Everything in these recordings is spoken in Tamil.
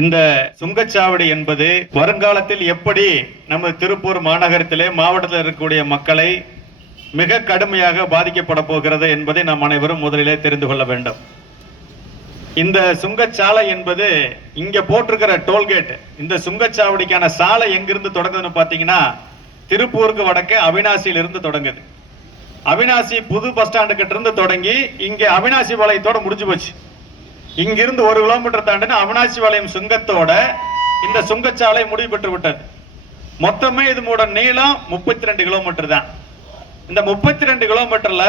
இந்த சுங்கச்சாவடி என்பது வருங்காலத்தில் எப்படி நமது திருப்பூர் மாநகரத்திலே மாவட்டத்தில் இருக்கக்கூடிய மக்களை மிக கடுமையாக பாதிக்கப்பட போகிறது என்பதை நாம் அனைவரும் முதலிலே தெரிந்து கொள்ள வேண்டும். இந்த சுங்கச்சாலை என்பது இங்க போட்டிருக்கிற டோல்கேட் இந்த சுங்கச்சாவடிக்கான சாலை எங்கிருந்து தொடங்குதுன்னு பாத்தீங்கன்னா திருப்பூருக்கு வடக்கே அவினாசியிலிருந்து தொடங்குது. அவினாசி புது பஸ் ஸ்டாண்டு கிட்ட இருந்து தொடங்கி இங்க அவினாசி வளையத்தோட முடிஞ்சு போச்சு. இங்கிருந்து ஒரு கிலோமீட்டர் தாண்டின அவினாசி பாளையம் சுங்கத்தோட இந்த சுங்கச்சாலை முடிவு பெற்று விட்டது. மொத்தமே இது மூட நீளம் முப்பத்தி ரெண்டு கிலோமீட்டர் தான். இந்த முப்பத்தி ரெண்டு கிலோமீட்டர்ல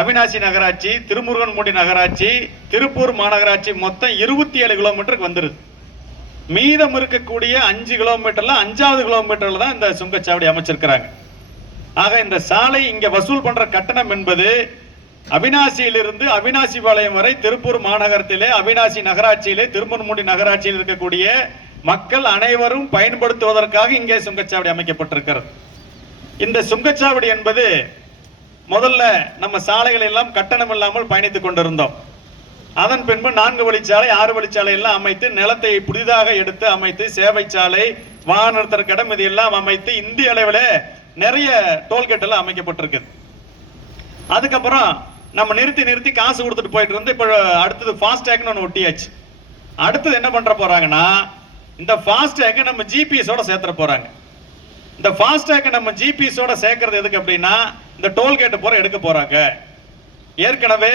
அவினாசி நகராட்சி திருமுருகன்முடி நகராட்சி திருப்பூர் மாநகராட்சி மொத்தம் இருபத்தி ஏழு கிலோமீட்டருக்கு வந்துருது. மீதம் இருக்கக்கூடிய அஞ்சு கிலோமீட்டர்ல அஞ்சாவது கிலோமீட்டர்ல தான் இந்த சுங்கச்சாவடி அமைச்சிருக்கிறாங்க. ஆக இந்த சாலை இங்க வசூல் பண்ற கட்டணம் என்பது அவினாசியிலிருந்து அவினாசி பாளையம் வரை திருப்பூர் மாநகரத்திலே அவினாசி நகராட்சியிலே திருமுன்முடி நகராட்சியில் இருக்கக்கூடிய மக்கள் அனைவரும் பயன்படுத்துவதற்காக இங்கே சுங்கச்சாவடி அமைக்கப்பட்டிருக்கிறது. இந்த சுங்கச்சாவடி என்பது முதல்ல நம்ம சாலைகள் எல்லாம் கட்டணம் இல்லாமல் பயணித்துக் கொண்டிருந்தோம். அதன் பின்பு நான்கு வழிச்சாலை ஆறு வழிச்சாலை எல்லாம் அமைத்து நிலத்தை புதிதாக எடுத்து அமைத்து சேவை சாலை வாகன நிறுத்தறக்கு இது எல்லாம் அமைத்து இந்திய அளவில் நிறைய டோல்கேட் எல்லாம் அமைக்கப்பட்டிருக்குது. அதுக்கப்புறம் நம்ம நிறுத்தி நிறுத்தி காசு கொடுத்துட்டு போயிட்டு இருந்து இப்போ அடுத்தது ஃபாஸ்டேக்னு ஒன்று ஒட்டியாச்சு. அடுத்தது என்ன பண்ணுற போகிறாங்கன்னா இந்த ஃபாஸ்டேக்கை நம்ம ஜிபிஎஸோட சேர்த்துற போகிறாங்க இந்த ஃபாஸ்டேக்கை நம்ம ஜிபிஎஸோட சேர்க்கறது எதுக்கு அப்படின்னா இந்த டோல்கேட்டு போகிற எடுக்க போகிறாங்க ஏற்கனவே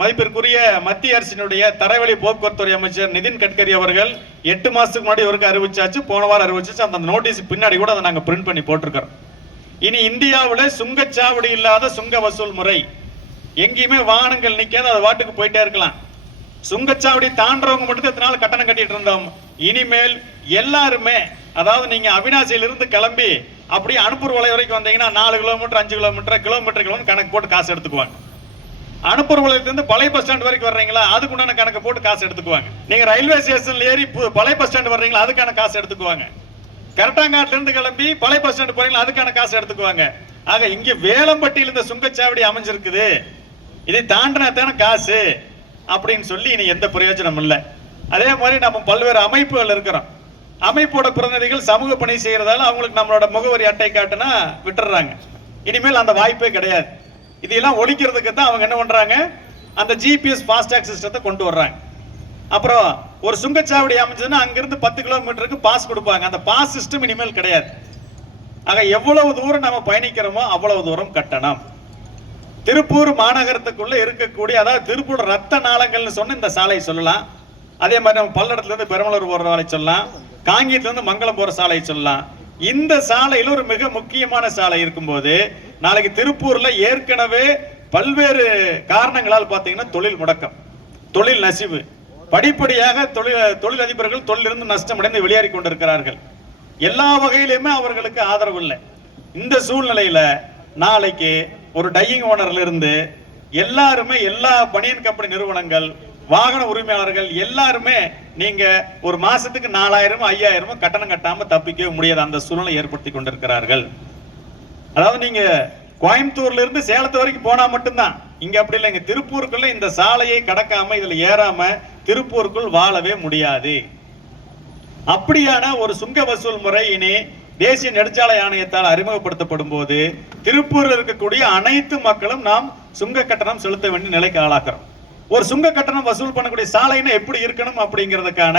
மதிப்பிற்குரிய மத்திய அரசினுடைய தரைவழி போக்குவரத்துறை அமைச்சர் நிதின் கட்கரி அவர்கள் எட்டு மாதத்துக்கு முன்னாடி இவருக்கு அறிவிச்சாச்சு போன வாரம் அறிவிச்சாச்சு அந்த நோட்டீஸ் பின்னாடி கூட அதை நாங்கள் பிரிண்ட் பண்ணி போட்டிருக்கிறோம். இனி இந்தியாவில் சுங்கச்சாவடி இல்லாத சுங்க வசூல் முறை எங்கேயுமே வாகனங்கள் நிக்காது அது வாட்டுக்கு போயிட்டே இருக்கலாம். சுங்கச்சாவடி தாண்டவங்க மட்டும் தான் நாள் கட்டணம் கட்டிட்டு இருந்தோம் இனிமேல் எல்லாருமே அதாவது நீங்க அவினாசியில இருந்து கிளம்பி அப்படியே அனுப்பூர் வலை வரைக்கும் வந்தீங்கன்னா நாலு கிலோமீட்டர் அஞ்சு கிலோமீட்டர் கிலோமீட்டர் கிலோமீட்டர் கணக்கு போட்டு காசு எடுத்துக்குவாங்க. அனுப்பூர் வளையத்துலேருந்து பழைய பஸ் ஸ்டாண்ட் வரைக்கும் வர்றீங்களா அதுக்குண்டான கணக்கு போட்டு காசு எடுத்துக்குவாங்க. நீங்க ரயில்வே ஸ்டேஷன்ல ஏறி பழைய பஸ் ஸ்டாண்ட் வர்றீங்களா அதுக்கான காசு எடுத்துக்குவாங்க. கரட்டாங்காட்டுல இருந்து கிளம்பி பழைய பஸ் ஸ்டாண்ட் போறீங்களா? அதுக்கான காசு எடுத்துக்குவாங்க. ஆக இங்க வேலம்பட்டியில் இந்த சுங்கச்சாவடி அமைஞ்சிருக்குது. இதை தாண்டினாத்தான காசு? அப்படின்னு சொல்லி இனி எந்த பிரயோஜனம் இல்லை. அதே மாதிரி நம்ம பல்வேறு அமைப்புகள் இருக்கிறோம். அமைப்போட பிரதிநிதிகள் சமூக பணி செய்கிறதால அவங்களுக்கு நம்மளோட முகவரி அட்டை காட்டுனா விட்டுறாங்க இனிமேல் அந்த வாய்ப்பே கிடையாது. இதையெல்லாம் ஒழிக்கிறதுக்கு தான் அவங்க என்ன பண்ணுறாங்க அந்த ஜிபிஎஸ் ஃபாஸ்டாக் சிஸ்டத்தை கொண்டு வர்றாங்க. அப்புறம் ஒரு சுங்கச்சாவடி அமைஞ்சதுன்னா அங்கிருந்து பத்து கிலோமீட்டருக்கு பாஸ் கொடுப்பாங்க. அந்த பாஸ் சிஸ்டம் இனிமேல் கிடையாது. ஆக எவ்வளவு தூரம் நம்ம பயணிக்கிறோமோ அவ்வளவு தூரம் கட்டணம். திருப்பூர் மாநகரத்துக்குள்ள இருக்கக்கூடிய அதாவது திருப்பூர் ரத்த நாளங்கள்னு சொன்ன இந்த சாலையை சொல்லலாம். அதே மாதிரி நம்ம பல்லடத்துலேருந்து பெரம்பலூர் போகிற சாலை சொல்லலாம். காங்கியத்துலேருந்து மங்களம் போகிற சாலையை சொல்லலாம். இந்த சாலையில் ஒரு மிக முக்கியமான சாலை இருக்கும்போது நாளைக்கு திருப்பூரில் ஏற்கனவே பல்வேறு காரணங்களால் பார்த்தீங்கன்னா தொழில் முடக்கம். தொழில் நசிவு. படிப்படியாக தொழில் தொழிலதிபர்கள் தொழிலிருந்து நஷ்டமடைந்து வெளியேறி கொண்டிருக்கிறார்கள். எல்லா வகையிலுமே அவர்களுக்கு ஆதரவு இல்லை. இந்த சூழ்நிலையில நாளைக்கு ஒரு டையிங் ஓனர்ல இருந்து எல்லாருமே எல்லா பனியன் கம்பெனி நிறுவனங்கள் வாகன உரிமையாளர்கள் எல்லாருமே நீங்க ஒரு மாசத்துக்கு நாலாயிரம் ஐயாயிரம் கட்டணம் கட்டாம தப்பிக்கவே முடியாத அந்த சூழ்நிலை ஏற்படுத்தி கொண்டிருக்கிறார்கள். அதாவது நீங்க கோயம்புத்தூர்ல இருந்து சேலத்து வரைக்கும் போனா மட்டும்தான். இங்க அப்படி இல்லைங்க திருப்பூருக்குள்ள இந்த சாலையை கடக்காம இதுல ஏறாம திருப்பூருக்குள் வாழவே முடியாது. அப்படியான ஒரு சுங்க வசூல் முறை இனி தேசிய நெடுஞ்சாலை ஆணையத்தால் அறிமுகப்படுத்தப்படும் போது திருப்பூரில் இருக்கக்கூடிய அனைத்து மக்களும் நாம் சுங்க கட்டணம் செலுத்த வேண்டிய நிலைக்கு ஆளாக்குறோம். ஒரு சுங்க கட்டணம் வசூல் பண்ணக்கூடிய சாலைன்னா எப்படி இருக்கணும் அப்படிங்கிறதுக்கான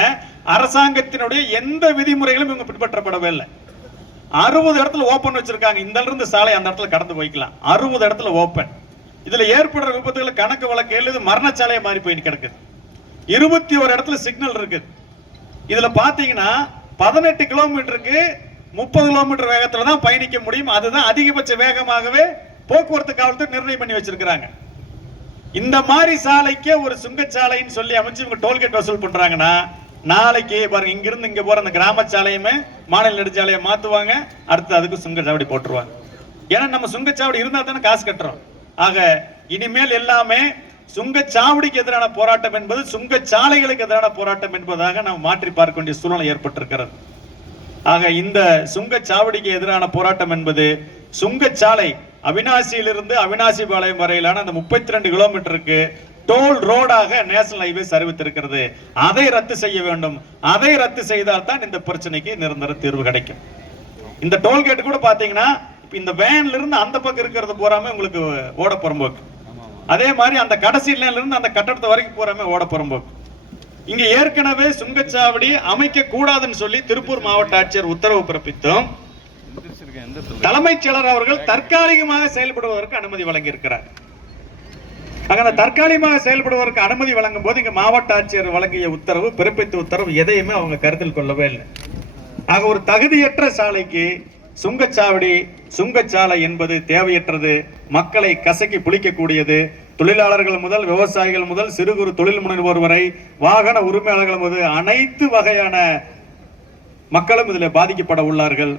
அரசாங்கத்தினுடைய எந்த விதிமுறைகளும் இவங்க பின்பற்றப்படவே இல்லை. அறுபது இடத்துல ஓபன் வச்சிருக்காங்க. இந்த இருந்து சாலை அந்த இடத்துல கடந்து போய்க்கலாம். அறுபது இடத்துல ஓபன். இதுல ஏற்படுற விபத்துகளை கணக்கு வழக்கு எழுது மரணச்சாலையை மாறி போய் கிடக்குது இருபத்தி ஒரு இடத்துல சிக்னல் இருக்குது இதுல பாத்தீங்கன்னா பதினெட்டு கிலோமீட்டருக்கு முப்பது கிலோமீட்டர் வேகத்துல தான் பயணிக்க முடியும். அதுதான் அதிகபட்ச வேகமாகவே போக்குவரத்து காவல்துறை நிர்ணயம் பண்ணி வச்சிருக்கிறாங்க. இந்த மாதிரி சாலைக்கே ஒரு சுங்கச்சாலைன்னு சொல்லி அமைச்சு இவங்க டோல்கேட் வசூல் பண்றாங்கன்னா நாளைக்கு பாருங்க இங்கிருந்து இங்க போற அந்த கிராம சாலையுமே மாநில நெடுஞ்சாலையை மாத்துவாங்க. அடுத்து அதுக்கு சுங்கச்சாவடி போட்டுருவாங்க. ஏன்னா நம்ம சுங்கச்சாவடி இருந்தா தானே காசு கட்டுறோம். ஆக இனிமேல் எல்லாமே சுங்கச்சாவடிக்கு எதிரான போராட்டம் என்பது சுங்கச்சாலைகளுக்கு எதிரான போராட்டம் என்பதாக நாம் மாற்றி பார்க்க வேண்டிய சூழ்நிலை ஏற்பட்டிருக்கிறது. ஆக இந்த சுங்கச்சாவடிக்கு எதிரான போராட்டம் என்பது சுங்கச்சாலை அவினாசியிலிருந்து அவினாசி பாளையம் வரையிலான அந்த முப்பத்தி ரெண்டு கிலோமீட்டருக்கு டோல் ரோடாக நேஷனல் ஹைவேஸ் அறிவித்திருக்கிறது. அதை ரத்து செய்ய வேண்டும். அதை ரத்து செய்தால் தான் இந்த பிரச்சனைக்கு நிரந்தர தீர்வு கிடைக்கும். இந்த டோல்கேட் கூட பாத்தீங்கன்னா இந்த வேன்ல இருந்து அந்த பக்கம் இருக்கிறது போறாம உங்களுக்கு ஓட புறம்போக்கு அதே மாதிரி அந்த கடைசி நிலையிலிருந்து இருந்து அந்த கட்டடத்து வரைக்கும் போறாம ஓட புறம்போக்கு இங்க ஏற்கனவே சுங்கச்சாவடி அமைக்க கூடாதுன்னு சொல்லி திருப்பூர் மாவட்ட ஆட்சியர் உத்தரவு பிறப்பித்தும் தலைமைச் செயலர் அவர்கள் தற்காலிகமாக செயல்படுவதற்கு அனுமதி வழங்கியிருக்கிறார். ஆக அந்த தற்காலிகமாக செயல்படுவதற்கு அனுமதி வழங்கும் போது இங்க மாவட்ட ஆட்சியர் வழங்கிய உத்தரவு பிறப்பித்த உத்தரவு எதையுமே அவங்க கருத்தில் கொள்ளவே இல்லை. ஆக ஒரு தகுதியற்ற சாலைக்கு சுங்கச்சாவடி சுங்கச்சாலை என்பது தேவையற்றது. மக்களை கசக்கி புளிக்கக்கூடியது. தொழிலாளர்கள் முதல் விவசாயிகள் முதல் சிறு குறு தொழில் முனைவோர் வரை வாகன உரிமையாளர்கள் முதல் அனைத்து வகையான மக்களும் இதில் பாதிக்கப்பட உள்ளார்கள்.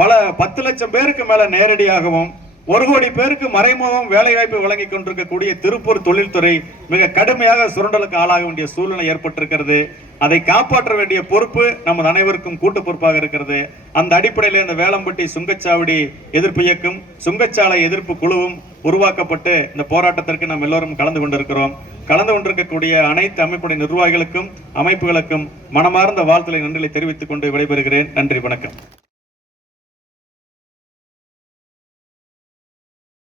பல பத்து லட்சம் பேருக்கு மேல நேரடியாகவும் ஒரு கோடி பேருக்கு மறைமுகம் வேலைவாய்ப்பு வழங்கி கொண்டிருக்கக்கூடிய திருப்பூர் தொழில்துறை மிக கடுமையாக சுரண்டலுக்கு ஆளாக வேண்டிய சூழ்நிலை ஏற்பட்டிருக்கிறது. அதை காப்பாற்ற வேண்டிய பொறுப்பு நமது அனைவருக்கும் கூட்டு பொறுப்பாக இருக்கிறது. அந்த அடிப்படையில் இந்த வேளம்பட்டி சுங்கச்சாவடி எதிர்ப்பு இயக்கம் சுங்கச்சாலை எதிர்ப்பு குழுவும் உருவாக்கப்பட்டு இந்த போராட்டத்திற்கு நாம் எல்லோரும் கலந்து கொண்டிருக்கிறோம். கலந்து கொண்டிருக்கக்கூடிய அனைத்து அமைப்புடைய நிர்வாகிகளுக்கும் அமைப்புகளுக்கும் மனமார்ந்த வாழ்த்துக்களை நன்றிகளை தெரிவித்துக் கொண்டு விடைபெறுகிறேன். நன்றி வணக்கம்.